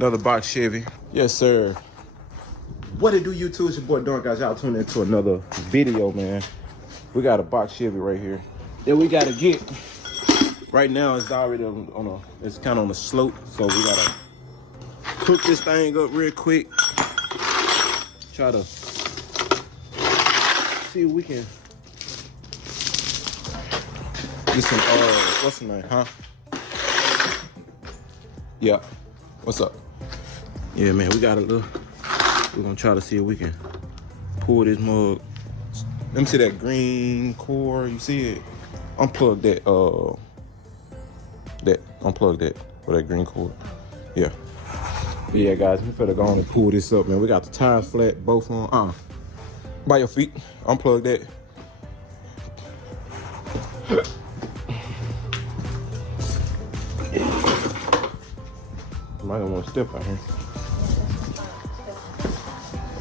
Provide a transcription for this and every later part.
Another box Chevy. Yes, sir. What it do, YouTube? It's your boy Don, guys. Y'all tune into another video, man. We got a box Chevy right here that we gotta get. Right now, it's already it's kind of on the slope, so we gotta cook this thing up real quick. Try to see if we can get some what's the name, huh? Yeah. What's up? Yeah, man, we got a little. We're gonna try to see if we can pull this mug. Let me see that green core. You see it? Unplug that. Unplug that for that green cord. Yeah. But yeah, guys, we finna go on and pull this up, man. We got the tires flat, both on. By your feet. Unplug that. Might want to step out here.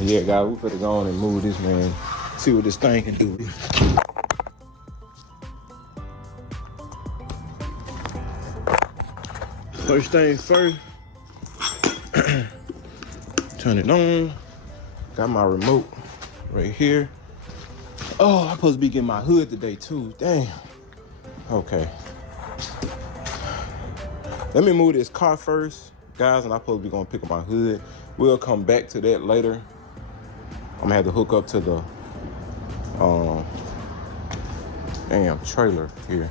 Yeah, guys, we finna go on and move this, man. See what this thing can do. First thing first, turn it on. Got my remote right here. Oh, I'm supposed to be getting my hood today too. Damn. Okay. Let me move this car first, guys, and I'm supposed to be gonna pick up my hood. We'll come back to that later. I'm gonna have to hook up to the damn trailer here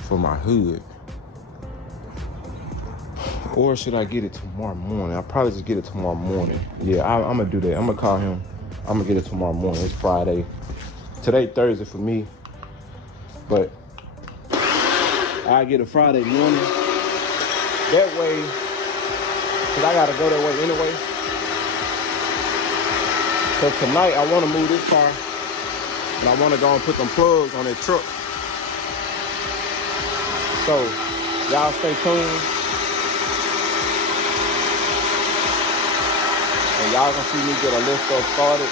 for my hood. Or should I get it tomorrow morning? I'll probably just get it tomorrow morning. Yeah, I'm gonna do that. I'm gonna call him. I'm gonna get it tomorrow morning. It's Friday. Today Thursday for me, but I get it Friday morning. That way, cause I gotta go that way anyway. So tonight I wanna move this car, and I wanna go and put them plugs on that truck. So y'all stay tuned. And y'all gonna see me get a little stuff started.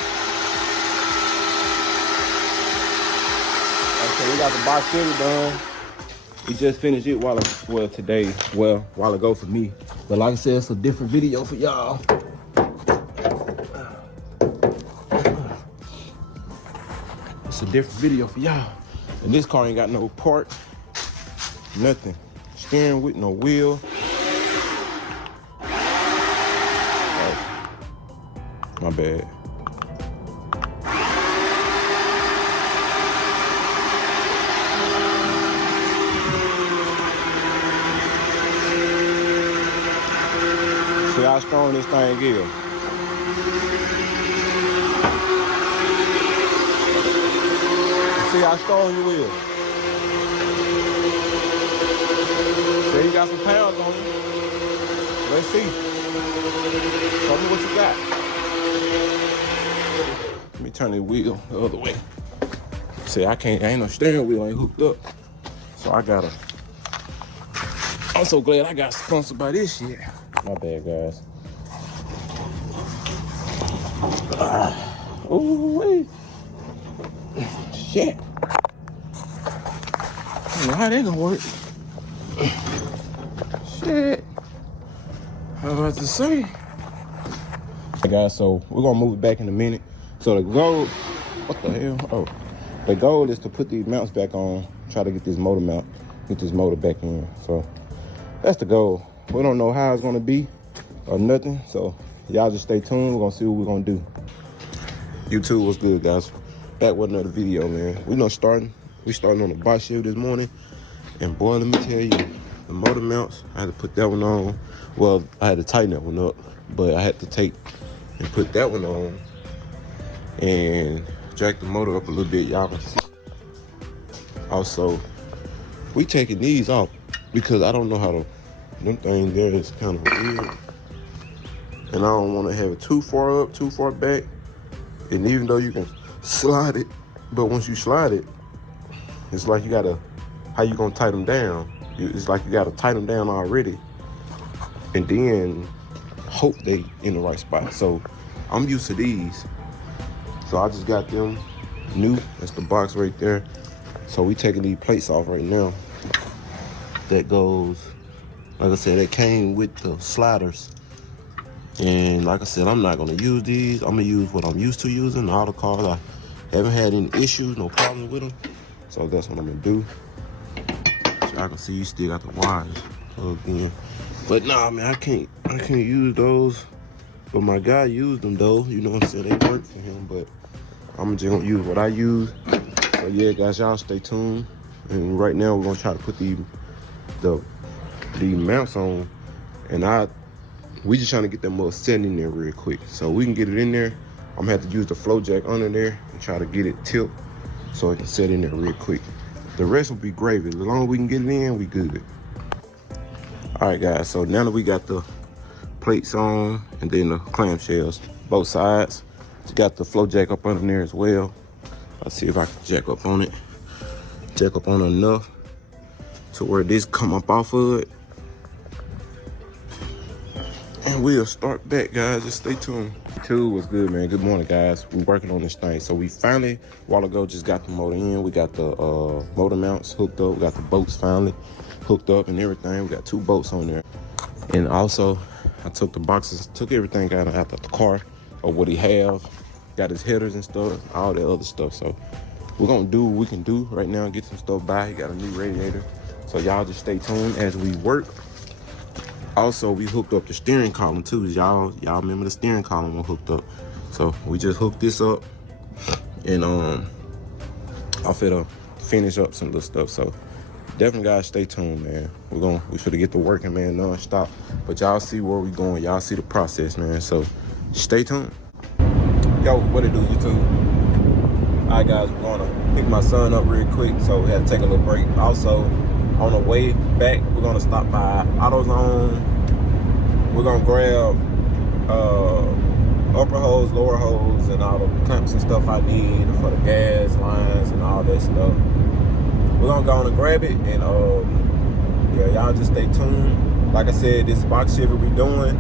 Okay, we got the box Chevy done. We just finished it while ago for me. But like I said, it's a different video for y'all. It's a different video for y'all. And this car ain't got no part, nothing. Steering with no wheel. My bad. See how strong this thing is. See how strong you is. See, you got some pounds on you. Let's see. Show me what you got. Let me turn the wheel the other way. See, ain't no steering wheel ain't hooked up. So I'm so glad I got sponsored by this shit. My bad, guys. Oh, wait. Shit. I don't know how that gonna work. Shit. I was about to say. Hey guys, so we're gonna move it back in a minute. So the goal, what the hell? Oh, the goal is to put these mounts back on, try to get this motor back in. So that's the goal. We don't know how it's gonna be or nothing. So y'all just stay tuned. We're gonna see what we're gonna do. YouTube, what's good, guys? Back with another video, man. We starting on the box Chevy this morning. And boy, let me tell you, the motor mounts, I had to put that one on. Well, I had to tighten that one up, but I had to take and put that one on and jack the motor up a little bit. Y'all can see. Also, we taking these off because I don't know how to, them things there is kind of weird. And I don't want to have it too far up, too far back. And even though you can slide it, but once you slide it, it's like you gotta, how you gonna tighten them down? It's like you gotta tighten them down already. And then hope they in the right spot. So I'm used to these. So I just got them new. That's the box right there. So we taking these plates off right now. That goes, like I said, that came with the sliders. And like I said, I'm not gonna use these. I'm gonna use what I'm used to using. All the cars, I haven't had any issues, no problems with them. So that's what I'm gonna do. So I can see you still got the wires plugged in. But nah, man, I can't use those. But my guy used them though. You know what I'm saying? They work for him, but I'm just gonna use what I use. So yeah, guys, y'all stay tuned. And right now we're gonna try to put the mounts on, and we just trying to get them little set in there real quick. So we can get it in there. I'm gonna have to use the flow jack under there and try to get it tipped so it can set in there real quick. The rest will be gravy. As long as we can get it in, we good. All right, guys, so now that we got the plates on and then the clamshells, both sides, just got the flow jack up under there as well. I'll see if I can jack up on it. Jack up on it enough to where this come up off of it. And we'll start back, guys. Just stay tuned. What's good, man? Good morning, guys. We're working on this thing. So we finally, a while ago, just got the motor in. We got the motor mounts hooked up. We got the bolts finally hooked up and everything. We got 2 bolts on there. And also, I took the boxes, took everything out of the car of what he have. Got his headers and stuff, all that other stuff. So we're gonna do what we can do right now and get some stuff by. He got a new radiator. So y'all just stay tuned as we work. Also, we hooked up the steering column too. Y'all remember the steering column was hooked up. So we just hooked this up, and I'll finna finish up some little stuff. So definitely, guys, stay tuned, man. We should get to working, man, non-stop. But y'all see where we going. Y'all see the process, man. So stay tuned. Yo, what it do, YouTube? All right, guys, we're gonna pick my son up real quick, so we had to take a little break. Also, on the way back, we're gonna stop by AutoZone. We're gonna grab upper hose, lower hose, and all the clamps and stuff I need for the gas lines and all that stuff. We're gonna go on and grab it, and yeah, y'all just stay tuned. Like I said, this box Chevy we doing,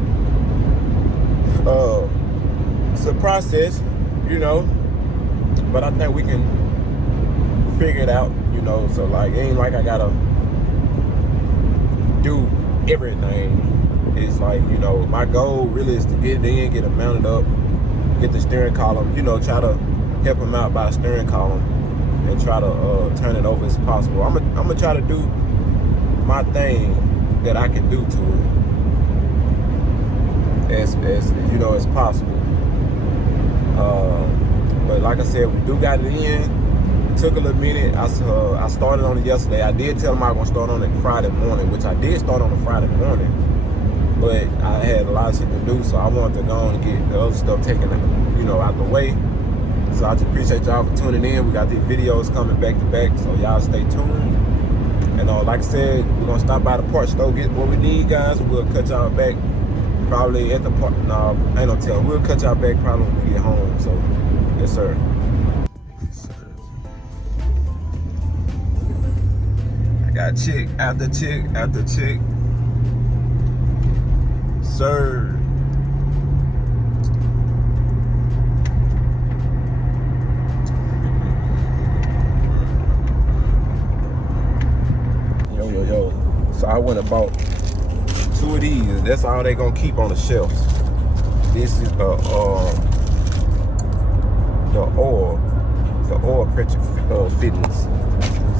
it's a process, you know, but I think we can figure it out, you know. So like, it ain't like I gotta do everything. It's like, you know, my goal really is to get it in, get it mounted up, get the steering column, you know, try to help him out by the steering column and try to turn it over as possible. I'm gonna try to do my thing that I can do to it as you know, as possible. But like I said, we do got it in. It took a little minute. I started on it yesterday. I did tell him I was gonna start on it Friday morning, which I did start on a Friday morning, but I had a lot of shit to do, so I wanted to go on and get the other stuff taken, you know, out the way. So I just appreciate y'all for tuning in. We got these videos coming back to back, so y'all stay tuned. And like I said, we're gonna stop by the parts store, get what we need, guys. We'll cut y'all back probably at the park. No, ain't no telling. We'll cut y'all back probably when we get home. So, yes, sir. I got chick after chick after chick. Sir. Yo. So I went and bought 2 of these. That's all they gonna keep on the shelf. This is the oil pressure fittings.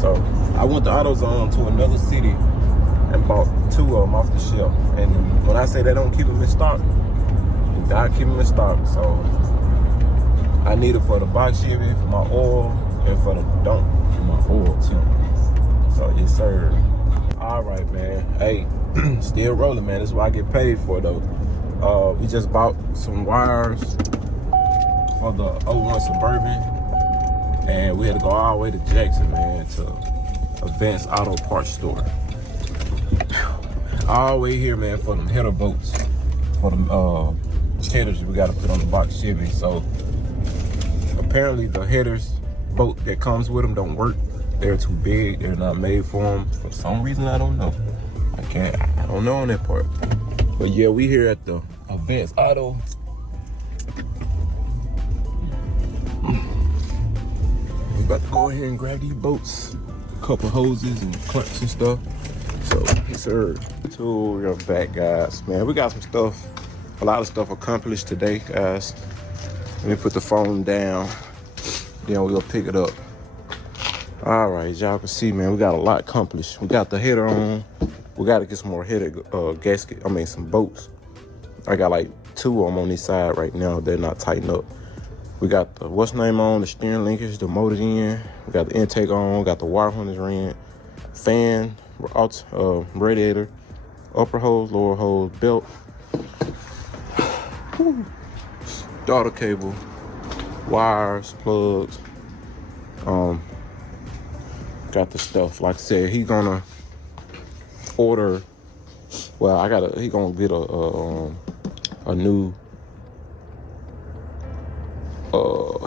So I went to AutoZone to another city and bought 2 of them off the shelf. And when I say they don't keep them in stock, they don't keep them in stock. So I need it for the box Chevy, for my oil, and for the dump for my oil too. So yes, sir. All right, man. Hey, still rolling, man. That's what I get paid for, though. We just bought some wires for the 01 Suburban, and we had to go all the way to Jackson, man, to Advanced Auto Parts Store. All the way here, man, for them header bolts, for them headers we got to put on the box Chevy. So apparently the headers bolt that comes with them don't work. They're too big. They're not made for them. For some reason, I don't know. I don't know on that part. But yeah, we here at the Advanced Auto. We about to go ahead and grab these bolts, a couple hoses and clamps and stuff. So, yes, sir. So we're back, guys. Man, we got some stuff a lot of stuff accomplished today, guys. Let me put the phone down, then we'll pick it up. All right, y'all can see, man, we got a lot accomplished. We got the header on. We got to get some more header gasket. I mean, some bolts. I got like 2 of them on this side right now. They're not tightened up. We got the what's name on, the steering linkage, the motor in. We got the intake on. We got the wire harness ring, fan, radiator, upper hose, lower hose, belt, daughter cable, wires, plugs. Got the stuff. Like I said, he's gonna order. Well, he gonna get a new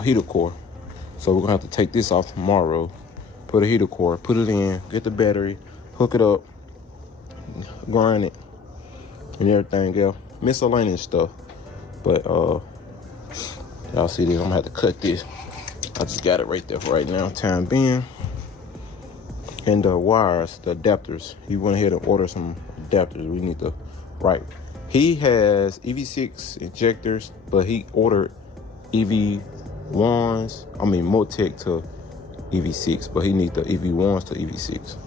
heater core. So we're gonna have to take this off tomorrow, put a heater core, put it in, get the battery, hook it up, grind it, and everything else. Miscellaneous stuff. But y'all see this, I'm gonna have to cut this. I just got it right there for right now, time being. And the wires, the adapters, he went ahead and ordered some adapters. We need to, right. He has EV6 injectors, but he ordered EV1s, Motec to EV6, but he needs the EV1s to EV6.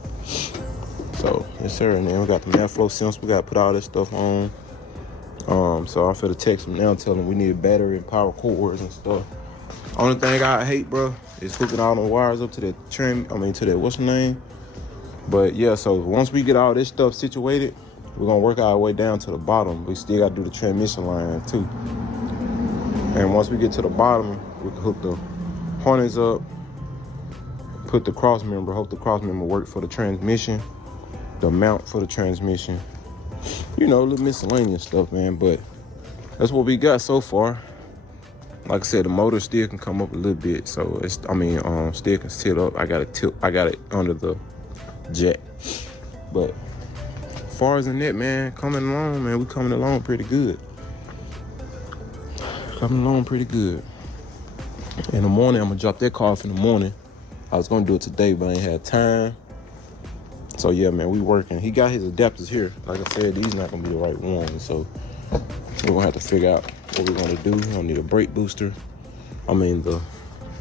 So, yes sir, and then we got the flow sensor. We got to put all this stuff on. So I'm finna text him now, tell him we need a battery and power cords and stuff. Only thing I hate, bro, is hooking all the wires up to that to that what's the name? But yeah, so once we get all this stuff situated, we're gonna work our way down to the bottom. We still gotta do the transmission line too. And once we get to the bottom, we can hook the harness up, put the cross member, hope the cross member work for the transmission, the mount for the transmission. You know, little miscellaneous stuff, man, but that's what we got so far. Like I said, the motor still can come up a little bit, so it's, still can sit up. I got it under the jet. But as far as the net, man, coming along, man, we coming along pretty good. Coming along pretty good. In the morning, I'm gonna drop that car off in the morning. I was gonna do it today, but I ain't had time. So yeah, man, we working. He got his adapters here. Like I said, these not gonna be the right ones, so we're gonna have to figure out what we're gonna do. We're gonna need a brake booster. The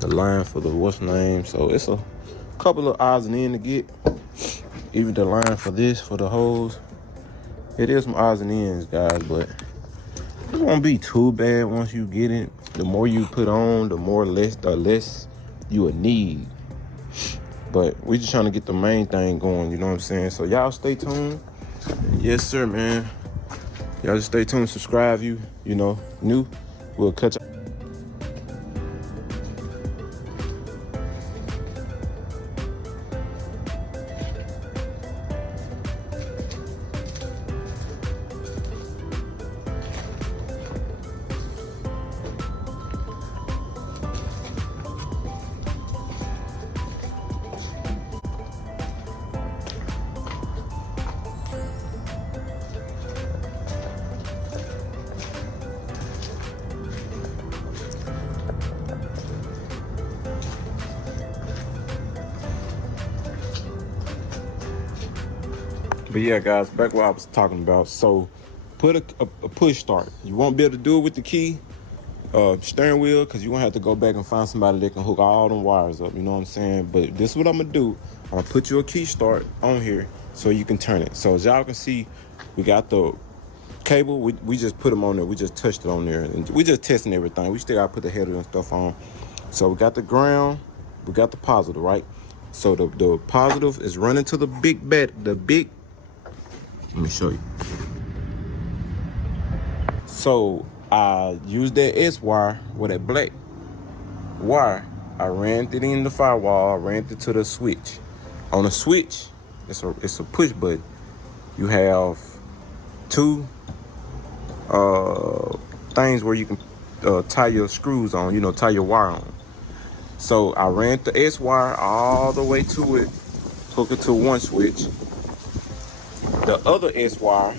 line for the what's name. So it's a couple of odds and ends to get. Even the line for this, for the hose. It is some odds and ends, guys, but it won't be too bad once you get it. The more you put on, the less you will need. But we just trying to get the main thing going, you know what I'm saying? So y'all stay tuned. Yes, sir, man. Y'all just stay tuned, subscribe you know, new. We'll catch up. But yeah, guys, back what I was talking about. So put a push start. You won't be able to do it with the key steering wheel, because you're gonna have to go back and find somebody that can hook all them wires up, you know what I'm saying? But this is what I'm gonna do. I'm gonna put you a key start on here so you can turn it. So as y'all can see, we got the cable. We just put them on there. We just touched it on there, and we just testing everything. We still gotta put the header and stuff on. So we got the ground, we got the positive, right? So the positive is running to the big. Let me show you. So I used that S wire with that black wire. I ran it in the firewall. I ran it to the switch. On the switch, it's a push button. You have 2 things where you can tie your screws on. You know, tie your wire on. So I ran the S wire all the way to it, hook it to one switch. The other S wire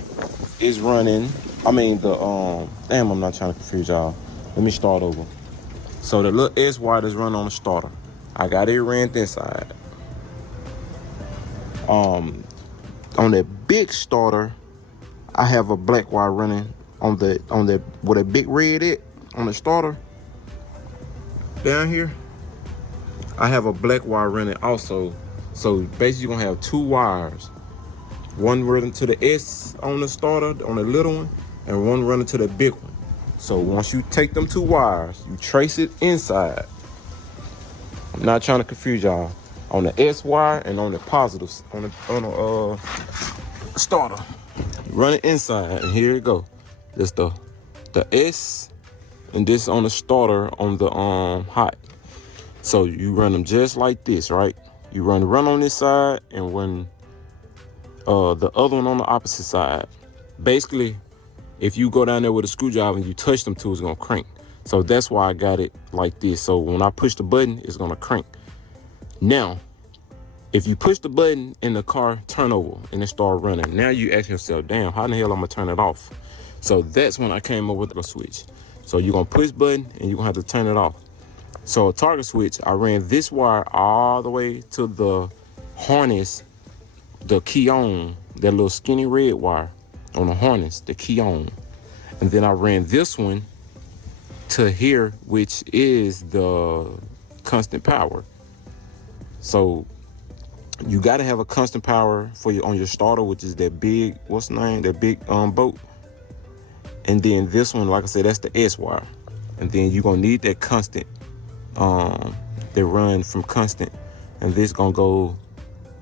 is running. Damn, I'm not trying to confuse y'all. Let me start over. So the little S wire is running on the starter. I got it ran this side. On that big starter, I have a black wire running on the where that big red it on the starter down here, I have a black wire running also. So basically you're gonna have 2 wires. One running to the S on the starter, on the little one, and one running to the big one. So once you take them 2 wires, you trace it inside. I'm not trying to confuse y'all. On the S wire and on the positives, on the starter. Run it inside, and here it go. This the S, and this on the starter on the hot. So you run them just like this, right? You run on this side and run the other one on the opposite side. Basically, if you go down there with a screwdriver and you touch them two, it's gonna crank. So that's why I got it like this. So when I push the button, it's gonna crank. Now, if you push the button and the car turn over and it start running, now you ask yourself, damn, how in the hell I'm gonna turn it off? So that's when I came up with a switch. So you're gonna push button and you're gonna have to turn it off. So a target switch, I ran this wire all the way to the harness, the key on, that little skinny red wire on the harness, the key on. And then I ran this one to here, which is the constant power. So you got to have a constant power for your on your starter, which is that big, what's the name, that big boat. And then this one, like I said, that's the S wire. And then you're gonna need that constant, that run from constant, and this gonna go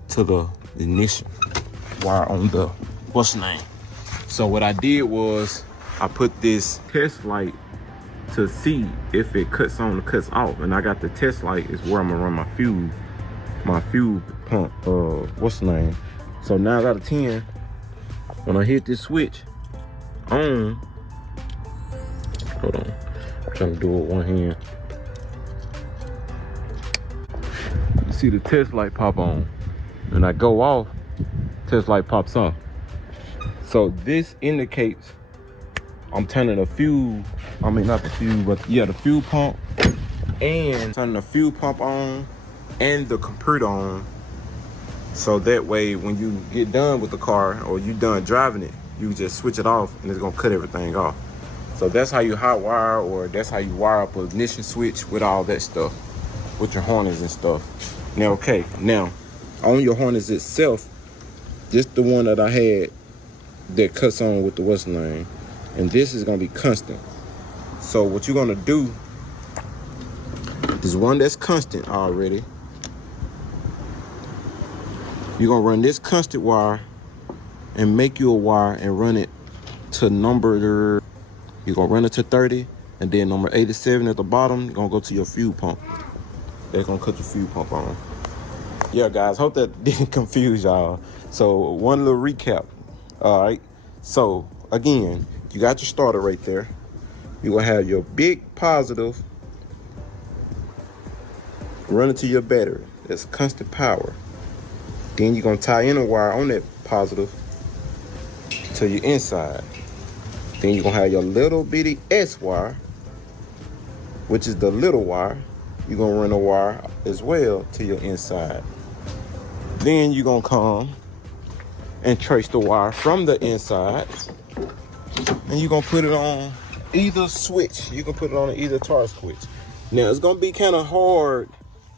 to the ignition wire on the, what's the name. So what I did was I put this test light to see if it cuts on or cuts off, and I got the test light is where I'm gonna run my fuel pump, what's the name. So 9 out of 10, when I hit this switch on, hold on, I'm trying to do it with one hand. See the test light pop on, and I go off, test light pops off. So this indicates I'm turning the fuel, I mean not the fuel, but yeah, the fuel pump, and turning the fuel pump on and the computer on. So that way when you get done with the car or you done driving it, you just switch it off and it's gonna cut everything off. So that's how you hot wire, or that's how you wire up an ignition switch with all that stuff, with your harness and stuff. Now, okay, now on your harness itself, just the one that I had that cuts on with the what's the name, and this is gonna be constant. So what you're gonna do, there's one that's constant already. You're gonna run this constant wire and make you a wire and run it to number, you're gonna run it to 30, and then number 87 at the bottom, you're gonna go to your fuel pump. They're gonna cut your fuel pump on. Yeah, guys, hope that didn't confuse y'all. So one little recap. All right, so again, you got your starter right there. You're gonna have your big positive running to your battery. That's constant power. Then you're gonna tie in a wire on that positive to your inside. Then you're gonna have your little bitty S wire, which is the little wire. You're gonna run a wire as well to your inside. Then you're gonna come and trace the wire from the inside, and you're gonna put it on either switch. You can put it on either tar switch. Now it's gonna be kind of hard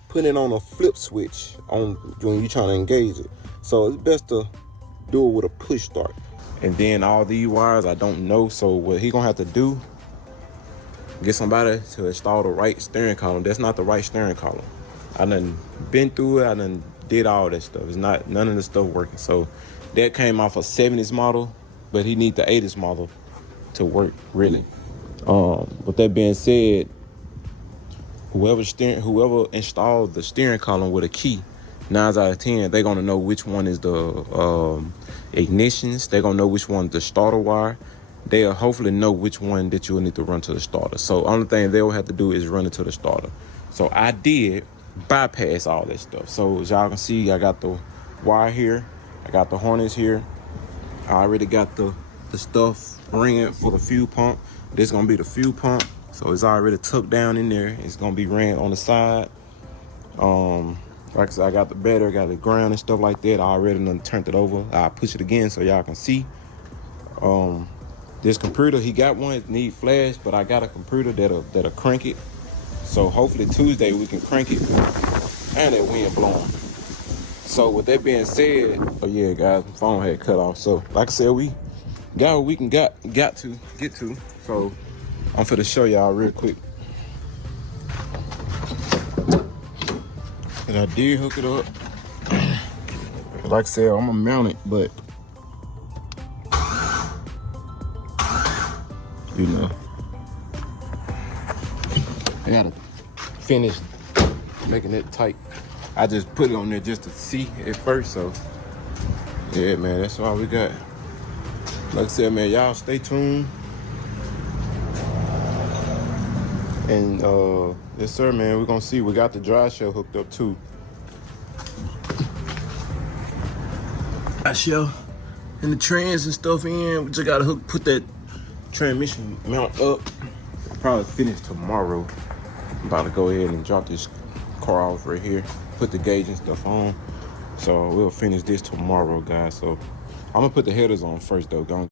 putting it on a flip switch on when you're trying to engage it. So it's best to do it with a push start. And then all these wires I don't know, so what he gonna have to do, get somebody to install the right steering column. That's not the right steering column. I done been through it, I done did all that stuff. It's not, none of the stuff working. So that came off a 70s model, but he need the 80s model to work, really. With that being said, whoever installed the steering column with a key, 9 out of 10, they're gonna know which one is the ignitions. They're gonna know which one the starter wire. They'll hopefully know which one that you'll need to run to the starter. So only thing they'll have to do is run it to the starter. So I did bypass all that stuff. So as y'all can see, I got the wire here, I got the harness here, I already got the stuff ringing for the fuel pump. This is gonna be the fuel pump, so it's already tucked down in there. It's gonna be ran on the side. Like I said, I got the battery, got the ground and stuff like that. I already done turned it over. I'll push it again so y'all can see. This This computer, he got one, it need flash, but I got a computer that'll crank it. So hopefully Tuesday we can crank it, and that wind blowing. So with that being said, oh yeah, guys, my phone had cut off. So like I said, we got what we can got to get to. So I'm finna show y'all real quick. And I did hook it up. Like I said, I'm gonna mount it, but you know, I gotta finish making it tight. I just put it on there just to see at first, so yeah, man, that's all we got. Like I said, man, y'all stay tuned. And yes sir, man, we're gonna see. We got the drive shell hooked up too. Drive shell and the trans and stuff in. We just gotta put that transmission mount up. Probably finish tomorrow. I'm about to go ahead and drop this car off right here, put the gauge and stuff on. So we'll finish this tomorrow, guys. So I'm gonna put the headers on first though.